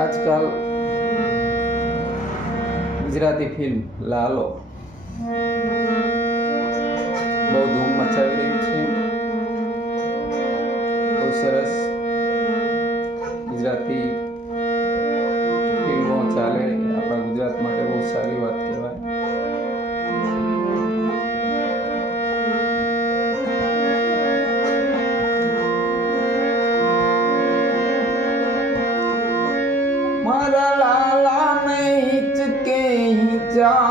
આજકાલ ગુજરાતી ફિલ્મ લાલો. બહુ ધૂમ મચાવી રહી છે. બહુ સરસ ગુજરાતી ફિલ્મો ચાલે. આપણા ગુજરાત માટે બહુ સારી વાત કહેવાય. લાલા ને હિચકે હિચાવું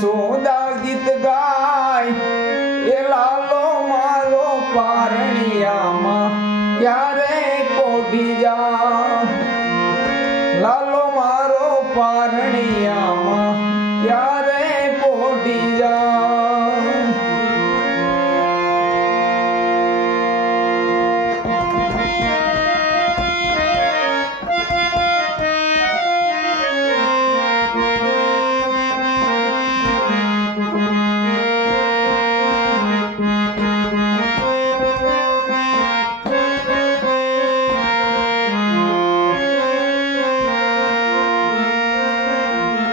સોદા ગીત ગાય. એ લાલો મારો પારણિયામાં ક્યારે કોઢી જા લાલો મારો પારણિયામાં ક્યારે